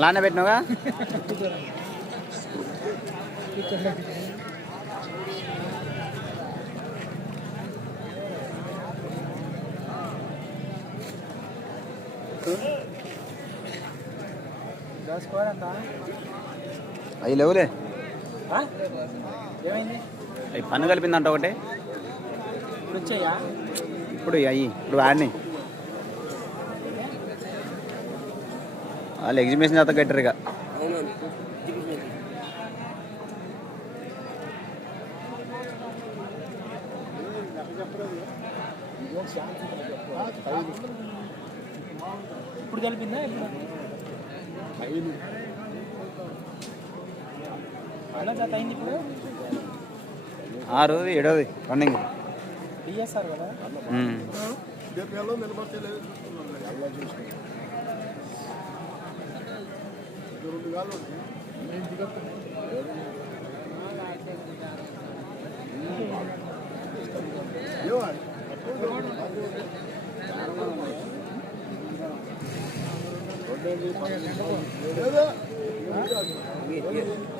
అలానే పెట్టినావుగా? అవి లేవులే. అవి పన్ను కలిపిందంట ఒకటి. ఇప్పుడు అయ్యి ఇప్పుడు వాడిని. వాళ్ళు ఎగ్జిబిషన్ చేత కట్టారు ఇక. ఇప్పుడు కలిపిందా ఇప్పుడు అలా జత అయింది ఇప్పుడు? ఆరుది ఏడోది రన్నింగ్ డిఎస్ఆర్ కదా?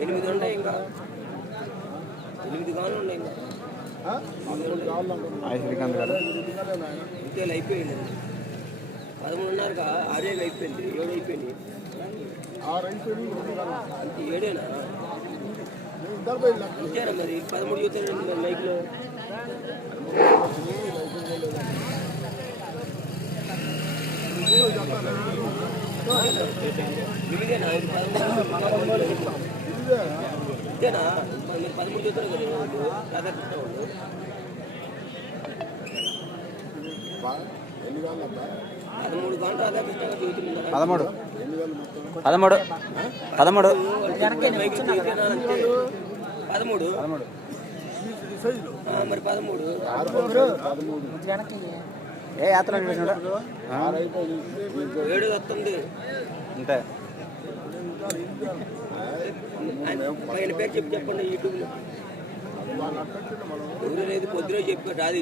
ఎనిమిది ఉన్నాయి ఇంకా ఎనిమిది గాను ఉన్నాయి ఇంకా శ్రీకాంత్ గారు ఇంతేలు అయిపోయింది పదమూడున్నరగా ఆరేగా అయిపోయింది ఏడు అయిపోయింది. మరి పదమూడు చూస్తే మైక్లో ఇదిగేనా మీరు పదమూడు చూస్తారు కదా రాధాకృష్ణ వాళ్ళు పదమూడు గంటలు రాధాకృష్ణ గారు పదమూడు. పదమూడు. పదమూడు. పదమూడు. మరి పదమూడు. ఏ యాత్ర ఏడు వస్తుంది అంతే. ఆయన పేరు చెప్పి చెప్పండి యూట్యూబ్లో. ఎవరు లేదు పొద్దున చెప్పి రాదు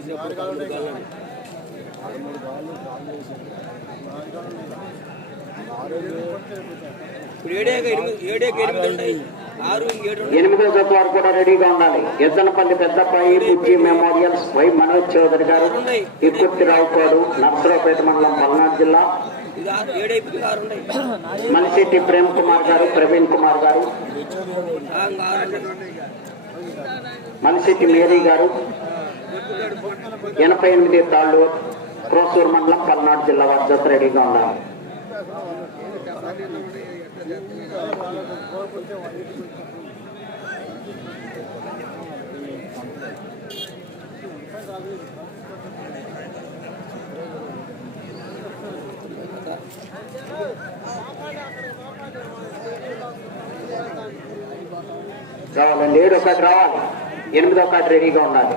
ఎనిమిది జత వారు కూడా రెడీగా ఉండాలి. ఎద్దనపల్లి పెద్దపల్లి బుజ్జి మెమోరియల్స్ వై మనోజ్ చౌదరి గారు ఇక్కుర్తి రావుకోడు నర్సరావుపేట మండలం పల్నాడు జిల్లా. మనిశెట్టి ప్రేమ్ కుమార్ గారు ప్రవీణ్ కుమార్ గారు. మనిశెట్టి మేరీ గారు. ఎనభై ఎనిమిది తాళ్ళు క్రోసూరు మండలం పల్నాడు జిల్లా వారి జత రెడీగా ఉండాలి. రావాలండి ఏడు ఒకటి రావాలి ఎనిమిదో ఒకటి రెడీగా ఉండాలి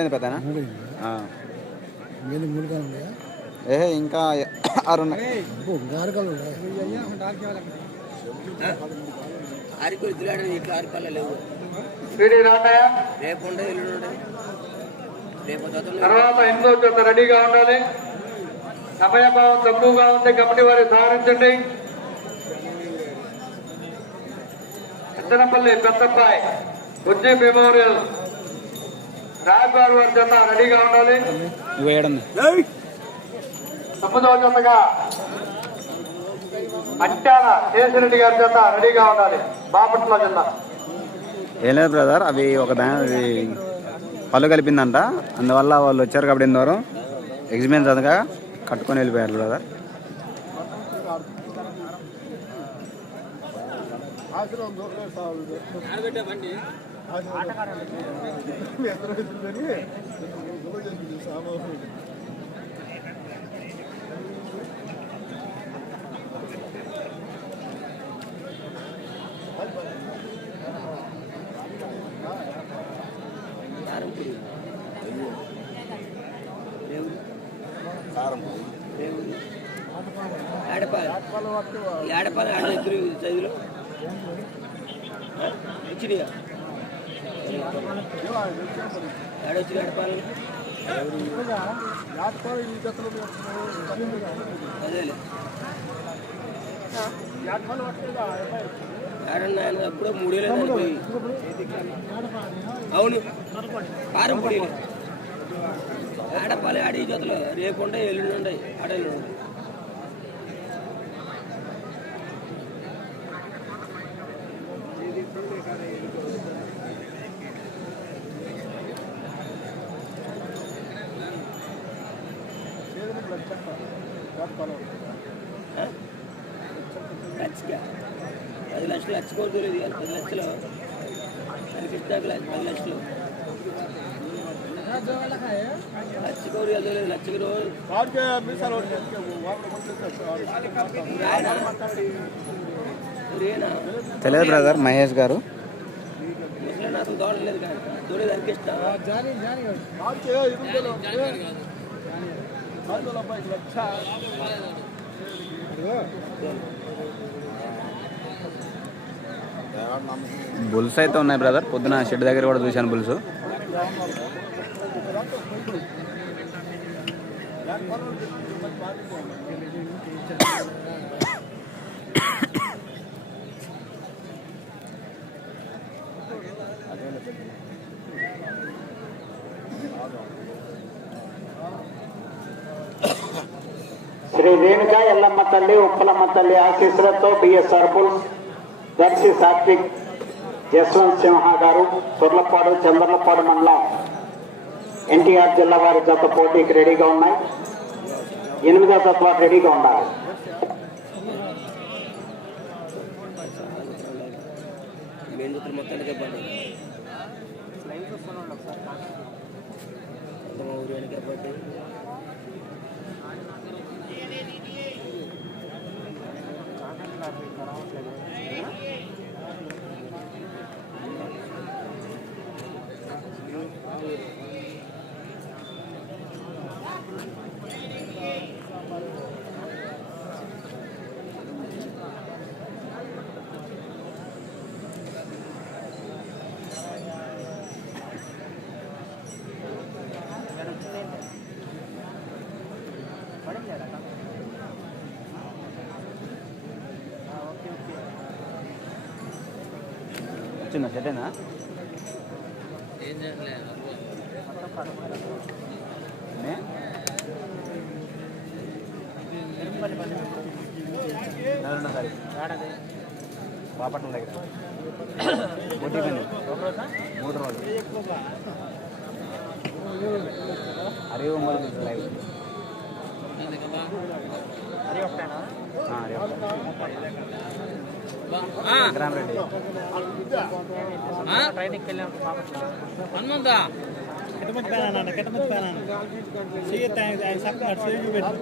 మూడైంది పెద్దనా? ఉన్నాయా? ఏ ఇంకా ఆరు ఉన్నాయి? తర్వాత ఎనిమిదో జత రెడీగా ఉండాలి. సమయభావం తక్కువగా ఉంది కమిటీ వారి సహకరించండి. ఎత్తనపల్లి పెద్దప్పాయి బుజ్జి మెమోరియల్ రాయబారి వారి జత రెడీగా ఉండాలి. ఇవి ఏడుంది తొమ్మిదవ జతగా అట్టాల కేసిరెడ్డి గారి జత రెడీగా ఉండాలి. బాపట్ల జిల్లా ఏం లేదు బ్రదర్ అవి ఒక అది పళ్ళు కలిపిందంట. అందువల్ల వాళ్ళు వచ్చారు కాబట్టి ఇందోరం ఎగ్జిబిషన్ చదగా కట్టుకొని వెళ్ళిపోయారు బ్రదర్. ఆశ్రమం దొరకలేదు సాగు సామాన్ కారంపూడి రేవు రేవు ఆడపాలి ఆడ ఆయన అప్పుడే మూడేళ్ళు చనిపోయి అవును కారంపొడి ఆడపాలి ఆడి జతలు రేపు ఉండే ఎల్లుండి ఉంటాయి ఆడలు లక్షగా పది లక్షలు లక్షకోరు తెలియదు పది లక్షలు కనిపిస్తాక పది లక్షలు లక్షకోరు తెలియదు లక్షకి రోజు తెలియదు బ్రదర్ మహేష్ గారు. నాకు తోడలేదు కానీ తోడేది అనిపిస్తా వాడికే ఇరుందలో ఐదు అబ్బాయి లక్ష బుల్స్ అయితే ఉన్నాయి బ్రదర్ పొద్దున షెడ్ దగ్గర కూడా చూశాను బుల్స్. శ్రీ రేణుక ఎల్లమ్మ తల్లి ఉప్పలమ్మ తల్లి ఆశీస్సులతో బిఎస్ఆర్ బుల్స్ దర్శి సాత్విక్ జస్వంత్ సింహ గారు తుర్లపాడు చంద్రలపాడు మండలం ఎన్టీఆర్ జిల్లా వారి జత పోటీకి రెడీగా ఉన్నాయి. ఎనిమిదో తత్వాలు రెడీగా ఉండాలి. నల్గొండ తారీఖు. బాపట్ల దగ్గర. ఓటీ పని మూడు రోజులు. అరే ఒంగోలు లైవ్. ఆ, అరే విక్రమ్ రెడ్డి కెటమతి ప్యాన్ అన్న కెటమతి ప్యాన్ అన్న చెయ్యి ఆయన సక్క చెయ్యి పెట్టు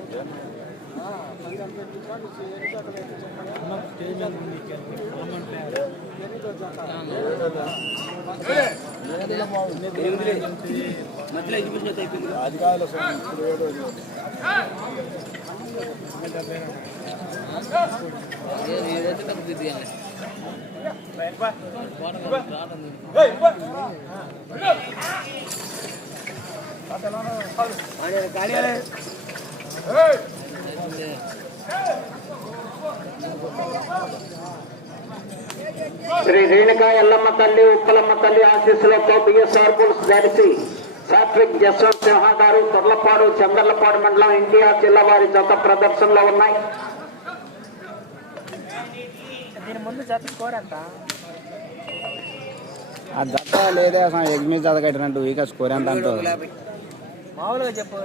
స్టేజ్ మీద ఉంది కామన్ పేడ మధ్యలో ఎగ్జిబిషన్ అయిపోయింది అది కాదు స్వామి ఇప్పుడు ఏదో ఇది. శ్రీ రేణుకా ఎల్లమ్మ తల్లి ఉప్పలమ్మ తల్లి ఆశీస్సులతో BSR bulls jersey Satvik Jaswanth Simha garu Torlapadu Chandarlapadu మండలం ఎన్టీఆర్ జిల్లా వారి జత ప్రదర్శనలో ఉన్నాయి. ఆ జత లేదే అసలు ఎగ్జిబిషన్ జత కట్టినట్టు వీక స్కోర్ ఎంత అంటారు? మామూలుగా చెప్పు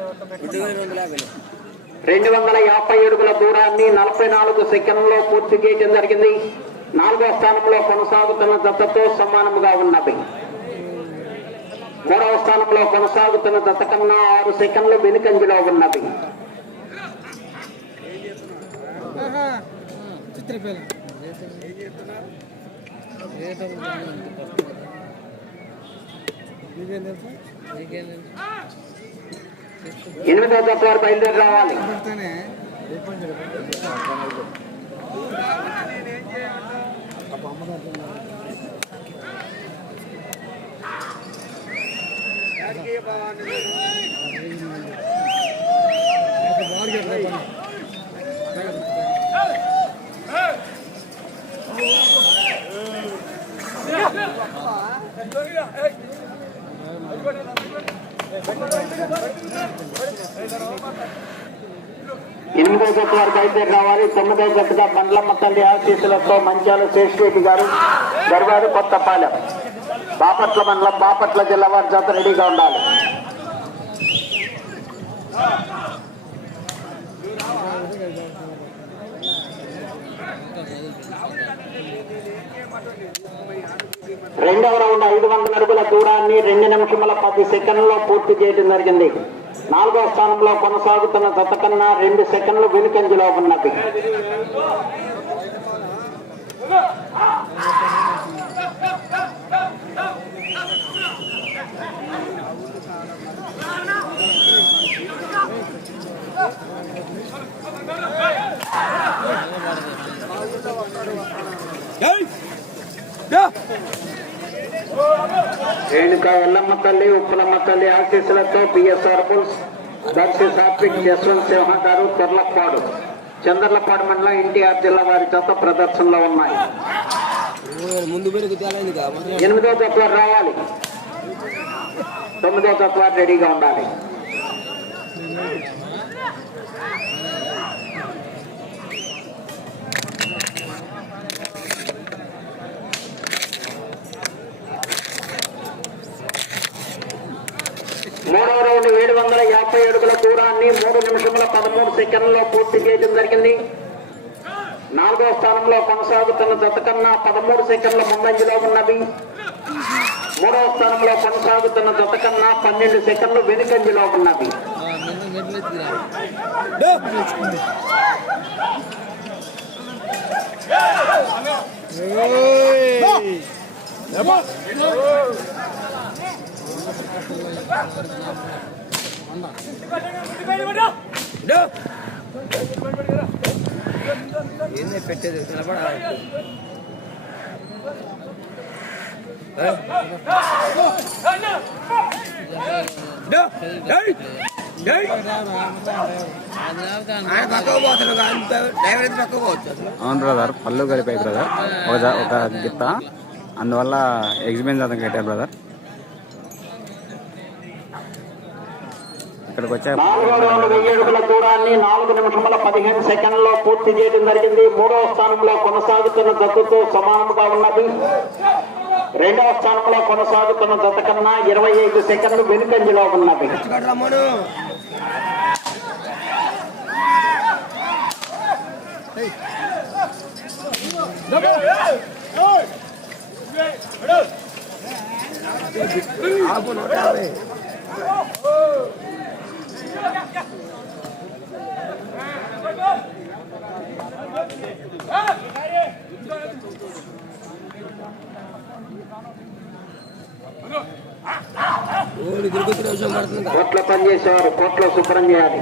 రెండు వందల యాభై అడుగుల దూరాన్ని నలభై నాలుగు సెకండ్లో పూర్తి చేయడం జరిగింది. నాలుగో స్థానంలో కొనసాగుతున్న జతతో సమానముగా ఉన్నది మూడవ స్థానంలో కొనసాగుతున్న జత కన్నా ఆరు సెకండ్లు వెనుకంజలో ఉన్నది చిత్రపేల ఎనిమిదో జత వారు బయలుదేరి రావాలి ఎనిమిదో జట్టు వారు బయలుదేరి రావాలి. తొమ్మిదో జట్టుగా బండ్లమ్మ తల్లి ఆశీస్సులతో మంచాల శేషిరెడ్డి గారు దర్వాడు కొత్తపాలెం బాపట్ల మండలం బాపట్ల జిల్లా వారి జత రెడీగా ఉండాలి. రెండవ రౌండ్ ఐదు వందల అడుగుల దూరాన్ని రెండు నిమిషముల పది సెకండ్లో పూర్తి చేయడం జరిగింది. నాలుగో స్థానంలో కొనసాగుతున్న గత కన్నా రెండు సెకండ్లు వెనుకంజలో ఉన్నది. రేణుక ఎల్లమ్మ తల్లి ఉప్పలమ్మ తల్లి ఆశీస్సులతో పిఎస్ఆర్ పుల్స్ దక్షి సాత్విక్ యశ్వంత్ సింహ గారు తొర్లపాడు చంద్రలపాడు మండలం ఎన్టీఆర్ జిల్లా వారి చేత ప్రదర్శనలో ఉన్నాయి. ఎనిమిదో తత్వాలు రావాలి. తొమ్మిదో తత్వాలు రెడీగా ఉండాలి మూడవ రౌండ్ ఏడు వందల యాభై అడుగుల దూరాన్ని మూడు నిమిషముల పదమూడు సెకండ్లలో పూర్తి చేయడం జరిగింది. నాలుగో స్థానంలో కొనసాగుతున్న జత కన్నా పదమూడు సెకండ్ల ముందంజలో ఉన్నది మూడవ స్థానంలో కొనసాగుతున్న జత కన్నా పన్నెండు సెకండ్లు వెనుకంజలో ఉన్నది ఏంది పెట్టేది? నిలబడా అవును బ్రదర్ పళ్ళు కలిపాయి బ్రదర్. ఒక ఒక గిత్త. అందువల్ల ఎగ్జిబిషన్ జత కట్టారు బ్రదర్. ఇక్కడికి వచ్చే నాలుగో రౌండ్ వెయ్యి అడుగుల దూరాన్ని నాలుగు నిమిషముల పదిహేను సెకండ్లలో పూర్తి చేయడం జరిగింది. మూడవ స్థానంలో కొనసాగుతున్న జతతో సమానముగా ఉన్నది. రెండవ స్థానంలో కొనసాగుతున్న జత కన్నా ఇరవై ఐదు సెకండ్లు వెనుకంజలో ఉన్నది. ఆపు కోట్లో పనిచేసేవారు కోట్లో శుభ్రం చేయాలి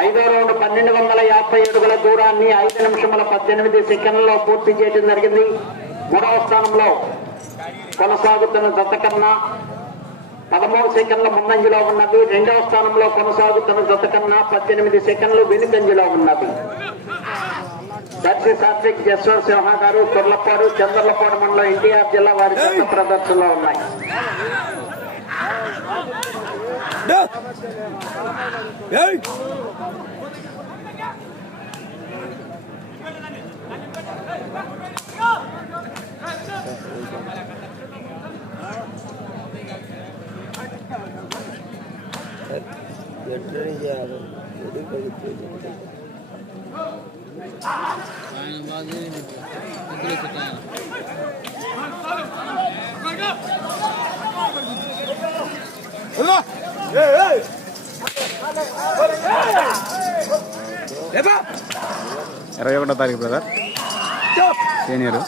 ఐదో రౌండ్ పన్నెండు వందల యాభై అడుగుల దూరాన్ని ఐదు నిమిషముల పద్దెనిమిది సెకండ్లలో పూర్తి చేయడం జరిగింది. మూడవ స్థానంలో కొనసాగుతున్న దత్త కన్నా పదమూడు సెకండ్ల ముందంజలో ఉన్నది. రెండవ స్థానంలో కొనసాగుతున్న జత కన్నా పద్దెనిమిది సెకండ్లు వెనుకంజలో ఉన్నది. దర్శి సాత్విక్ జస్వర్ సింహ గారు తుర్లపాడు చంద్రలపాడు మండలం ఎన్టీఆర్ జిల్లా వారి జత ప్రదర్శనలో ఉన్నాయి. Hey! ఇరవై ఒకటో తారీఖు బ్రదర్ సీనియరు.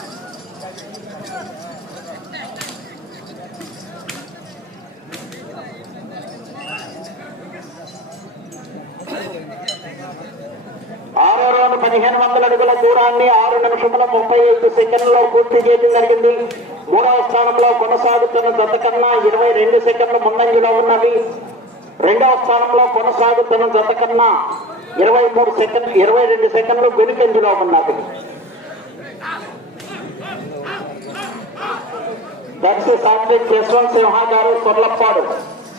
పదిహేను వందల అడుగుల దూరాన్ని ఆరు నిమిషముల ముప్పై ఐదు సెకండ్లలో పూర్తి చేయడం జరిగింది. మూడవ స్థానంలో కొనసాగుతున్న జత కన్నా ఇరవై రెండు సెకండ్లు ముందంజలో ఉన్నవి రెండవ స్థానంలో కొనసాగుతున్న జత కన్నా ఇరవై మూడు సెకండ్ ఇరవై రెండు సెకండ్లు వెనుకంజలో ఉన్నది. దర్శి సాత్విక్ యశ్వంత్ సింహ గారు కొర్లప్పాడు.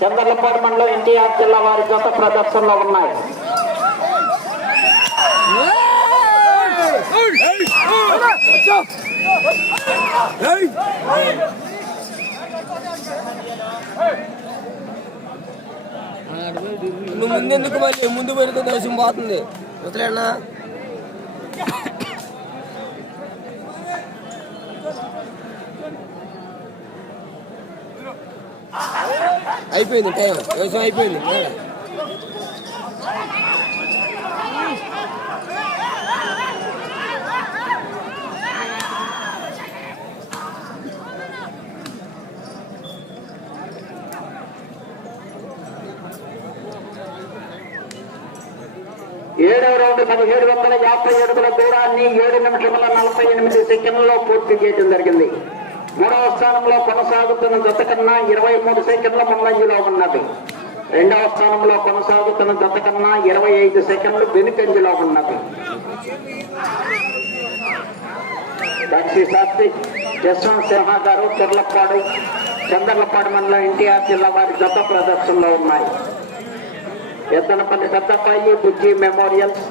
చంద్రలపాడు మండలం ఎన్టీఆర్ జిల్లా వారి జత ప్రదర్శనలో ఉన్నాయి. నువ్వు ముందెందుకు మళ్ళీ ముందు పెడితే దోషం పోతుంది. వదిలేనా? అయిపోయింది టైం వ్యవసాయం అయిపోయింది ఏడవ రౌండ్ పదిహేడు వందల యాభై అడుగుల దూరాన్ని ఏడు నిమిషముల నలభై ఎనిమిది సెకండ్లలో పూర్తి చేయడం జరిగింది. మూడవ స్థానంలో కొనసాగుతున్న జత కన్నా ఇరవై మూడు సెకండ్ల ముందంజలో ఉన్నది. రెండవ స్థానంలో కొనసాగుతున్న జత కన్నా ఇరవై ఐదు సెకండ్లు వెనుకంజలో ఉన్నది. దక్షి శాస్త్రి జస్వంత్ సిన్హా గారు తిర్లపాడు చంద్రలపాడు మండలం ఎన్టీఆర్ జిల్లా వారి జత ప్రదర్శనలో ఉన్నాయి. ఎత్తనపల్లి పెద్దపాయి బుజ్జి మెమోరియల్స్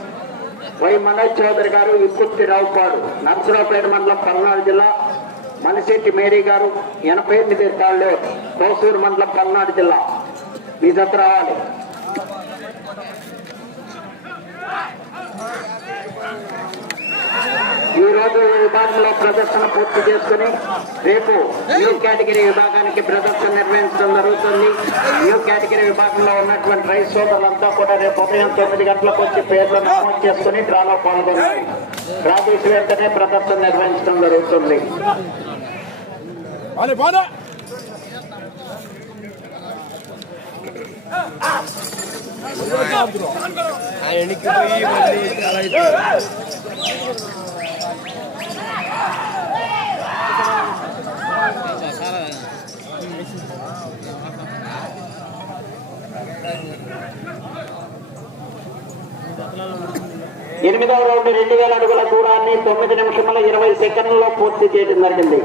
వై మనోజ్ చౌదరి గారు ఇక్కుర్తి రావుపాడు నర్సరావుపేట మండలం పల్నాడు జిల్లా మలిశెట్టి మేరీ గారు ఎనభై ఎనిమిది తాళ్ళు కోసూరు మండలం పల్నాడు జిల్లా మీ దత్త రావాలి ఈ రోజు ఈ విభాగంలో ప్రదర్శన పూర్తి చేసుకుని రేపు న్యూ కేటగిరీ విభాగానికి ప్రదర్శన నిర్వహించడం జరుగుతుంది. న్యూ కేటగిరీ విభాగంలో ఉన్నటువంటి రైతు సోదరులంతా కూడా రేపు ఉదయం తొమ్మిది గంటలకు వచ్చి పేర్లు నమోదు చేసుకుని డ్రాలో పాల్గొన్నారు డ్రా చేసి వెంటనే ప్రదర్శన నిర్వహించడం జరుగుతుంది. మళ్ళీ ఎనిమిదవ రౌండ్ రెండు వేల అడుగుల దూరాన్ని తొమ్మిది నిమిషముల ఇరవై సెకండ్లలో పూర్తి చేయడం జరిగింది.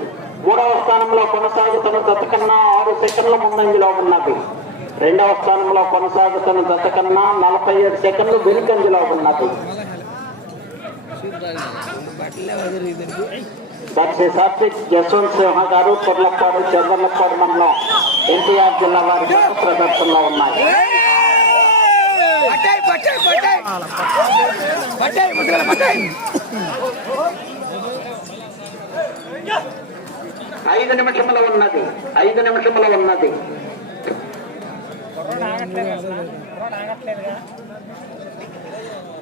మూడవ స్థానంలో కొనసాగుతున్న జత కన్నా ఆరు సెకండ్ల ముందంజలో ఉన్నది రెండవ స్థానంలో కొనసాగుతున్న జత కన్నా నలభై ఏడు సెకండ్లు వెనుకంజలో ఉన్నది. దర్శి సాత్విక్ జస్వంత్ సింహ గారు కొర్లపాడు చంద్రలపాడు మండలం ఎన్టీఆర్ జిల్లా వారి ప్రదర్శనలో ఉన్నాయి. ఐదు నిమిషముల ఉన్నది ఐదు నిమిషముల ఉన్నది.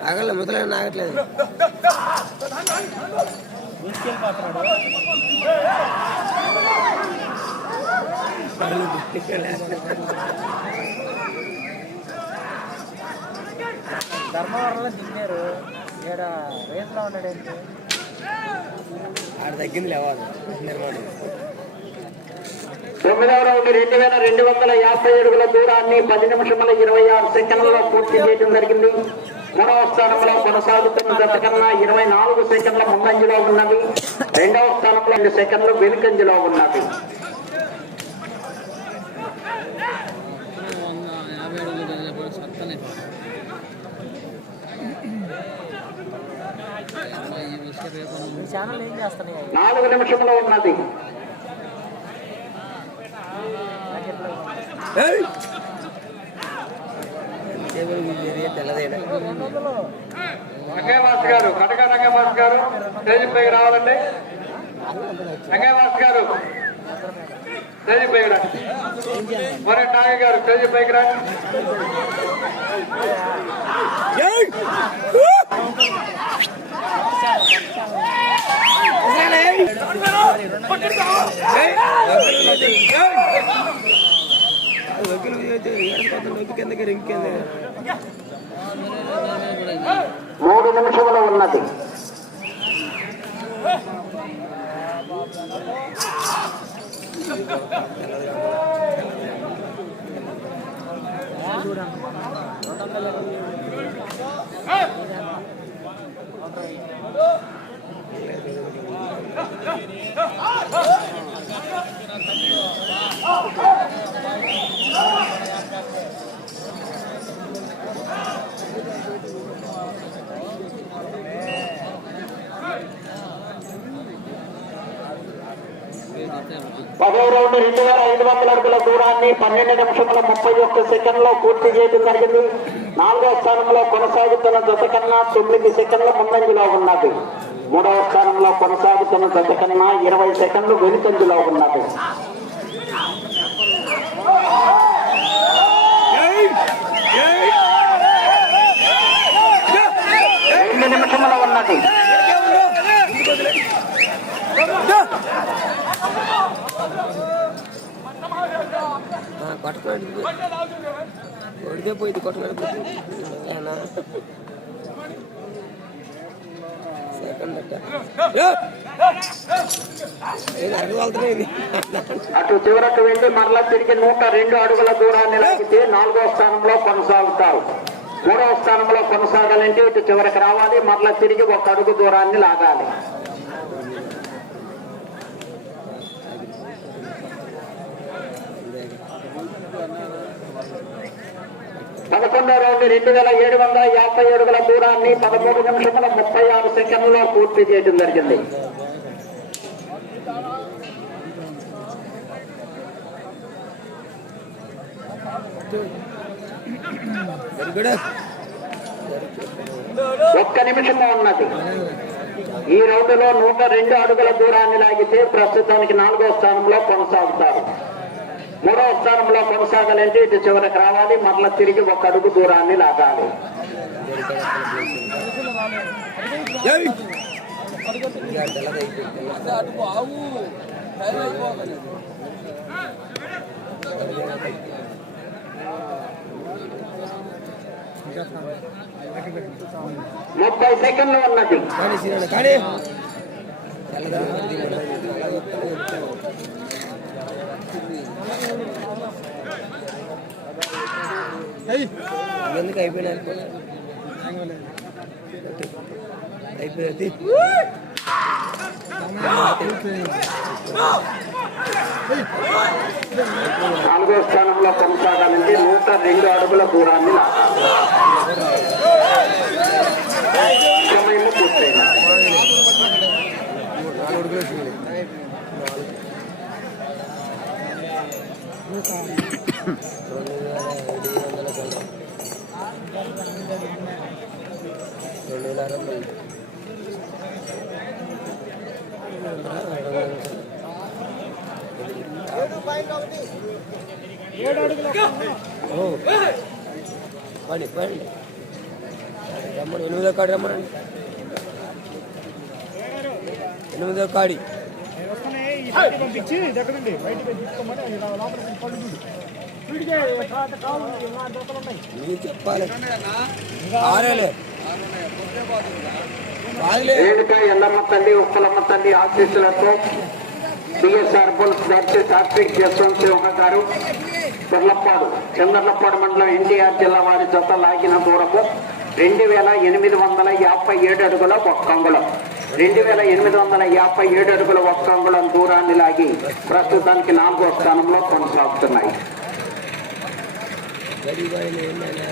ఆగలే ముద్దుల ఆగట్లేదు ధర్మవరంలో దిగినారు ఇక్కడ రేట్లో ఉన్నాడు ఏంటి? ఆడ తగ్గింది లేవాలి నిర్మాణం. తొమ్మిదవ రౌండ్ రెండు వేల రెండు వందల యాభై అడుగుల దూరాన్ని పది నిమిషముల ఇరవై ఆరు సెకండ్లలో పూర్తి చేయడం జరిగింది. మూడవ స్థానంలో కొనసాగుతున్న కన్నా ఇరవై నాలుగు సెకండ్ల ముందంజలో ఉన్నది. రెండవ స్థానంలో రెండు సెకండ్లు వెనుకంజలో ఉన్నది. నాలుగు నిమిషంలో ఉన్నది. రంగయ్యవాస్ గారు కటక రంగయ్యవాస్ గారు స్టేజ్ పైకి రావాలండి. రంగయ్యవాస్ గారు స్టేజ్ పైకి రండి. మరి నాగ గారు స్టేజ్ పైకి రింకింది మూడు నిమిషములు ఉన్నది. చూడండి పదవ రౌండ్ రెండు వేల ఐదు వందల అడుగుల దూరాన్ని పన్నెండు నిమిషముల ముప్పై ఒక్క సెకండ్లో పూర్తి చేయడం జరిగింది. నాలుగో స్థానంలో కొనసాగుతున్న జత కన్నా తొమ్మిది సెకండ్ల ముందంజలో ఉన్నది. మూడవ స్థానంలో కొనసాగుతున్న జత కన్నా ఇరవై సెకండ్లు వెనుకంజలో ఉన్నది. నిమిషంలో ఉన్నది. కొడితే పోయింది కొట్టకూడదు సెకండ్ అటు చివరకు వెళ్ళి మరలా తిరిగి నూట రెండు అడుగుల దూరాన్ని లాగితే నాలుగో స్థానంలో కొనసాగుతారు. మూడవ స్థానంలో కొనసాగాలంటే ఇటు చివరికి రావాలి మరలా తిరిగి ఒక అడుగు దూరాన్ని లాగాలి. పదకొండో రౌండ్ రెండు వేల ఏడు వందల యాభై అడుగుల దూరాన్ని పదమూడు నిమిషముల ముప్పై ఆరు సెకండ్లలో పూర్తి చేయడం జరిగింది. ఒక్క నిమిషంలో ఉన్నది. ఈ రౌండ్లో నూట రెండు అడుగుల దూరాన్ని లాగితే ప్రస్తుతానికి నాలుగో స్థానంలో కొనసాగుతారు. మూడవ స్థానంలో కొనసాగాలంటే ఇటు చివరికి రావాలి మరలా తిరిగి ఒక అడుగు దూరాన్ని లాగాలి. ముప్పై సెకండ్లు ఉన్నది. కానీ సీరణ కానీ ఎందుకు అయిపోయినా అయిపోయింది నాలుగో స్థానంలో కొనసాగాలంటే నూట రెండు అడుగుల దూరాన్ని లాగాలి సమయం పూర్తయింది నాలుగు అడుగులు పని పని రమ్మని ఎనిమిదో కాడి రమ్మడండి ఎనిమిదో కాడి మీరు చెప్పాలి ఆరేలే కాదులే రేణుక ఎల్లమ్మ తల్లి ఉప్పలమ్మ తల్లి ఆశీస్సులతో బిఎస్ఆర్ బుల్స్ దర్శి సాత్విక్ జస్వంత్ సింహ గారు చర్లపాడు చంద్రలపాడు మండలం ఎన్టీఆర్ జిల్లా వారి జత లాగిన దూరము రెండు వేల ఎనిమిది వందల యాభై ఏడు అడుగుల ఒక్క అంగుళం. రెండు వేల ఎనిమిది వందల యాభై ఏడు అడుగుల ఒక్క అంగుళం దూరాన్ని లాగి ప్రస్తుతానికి నాలుగో స్థానంలో కొనసాగుతున్నాయి. గడిబాయిలు ఏమైనా